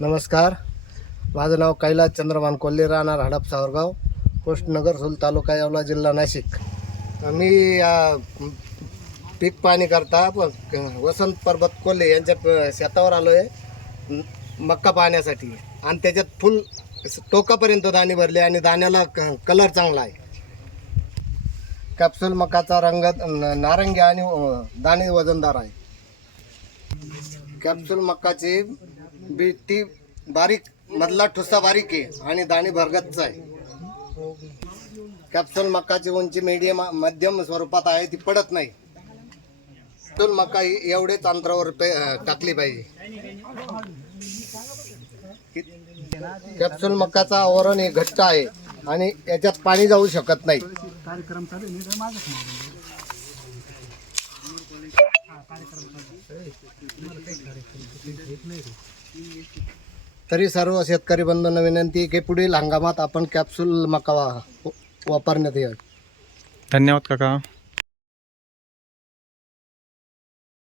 नमस्कार, माझं नाव कैलास चंद्रभान कोल्हे, राहणार हडप सावरगाव, पोस्ट नगरसूल, तालुका येवला, जिल्हा नाशिक. मी पीक पाणी करता वसंत पर्वत कोल्हे यांच्या शेतावर आलो आहे मक्का पाहण्यासाठी. आणि त्याच्यात फुल टोकापर्यंत दाणे भरले आणि दाण्याला कलर चांगला आहे. कॅप्सूल मकाचा रंग नारंगी आणि दाणे वजनदार आहे. कॅप्सूल मक्काची ती बारीक, मधला ठुसा बारीक आहे आणि दाणे भरगच्च आहे. कॅप्सूल मक्काची उंची मीडियम मध्यम स्वरूपात आहे, ती पडत नाही. कॅप्सूल मका एवढेच अंतरावर टाकली पाहिजे. कॅप्सूल मक्काचा आवरण हे घट्ट आहे आणि याच्यात पाणी जाऊ शकत नाही. तरी सर्व शेतकरी बंधूंना विनंती की पुढील हंगामात आपण कॅप्सूल मका वापरण्यात यावे. धन्यवाद काका.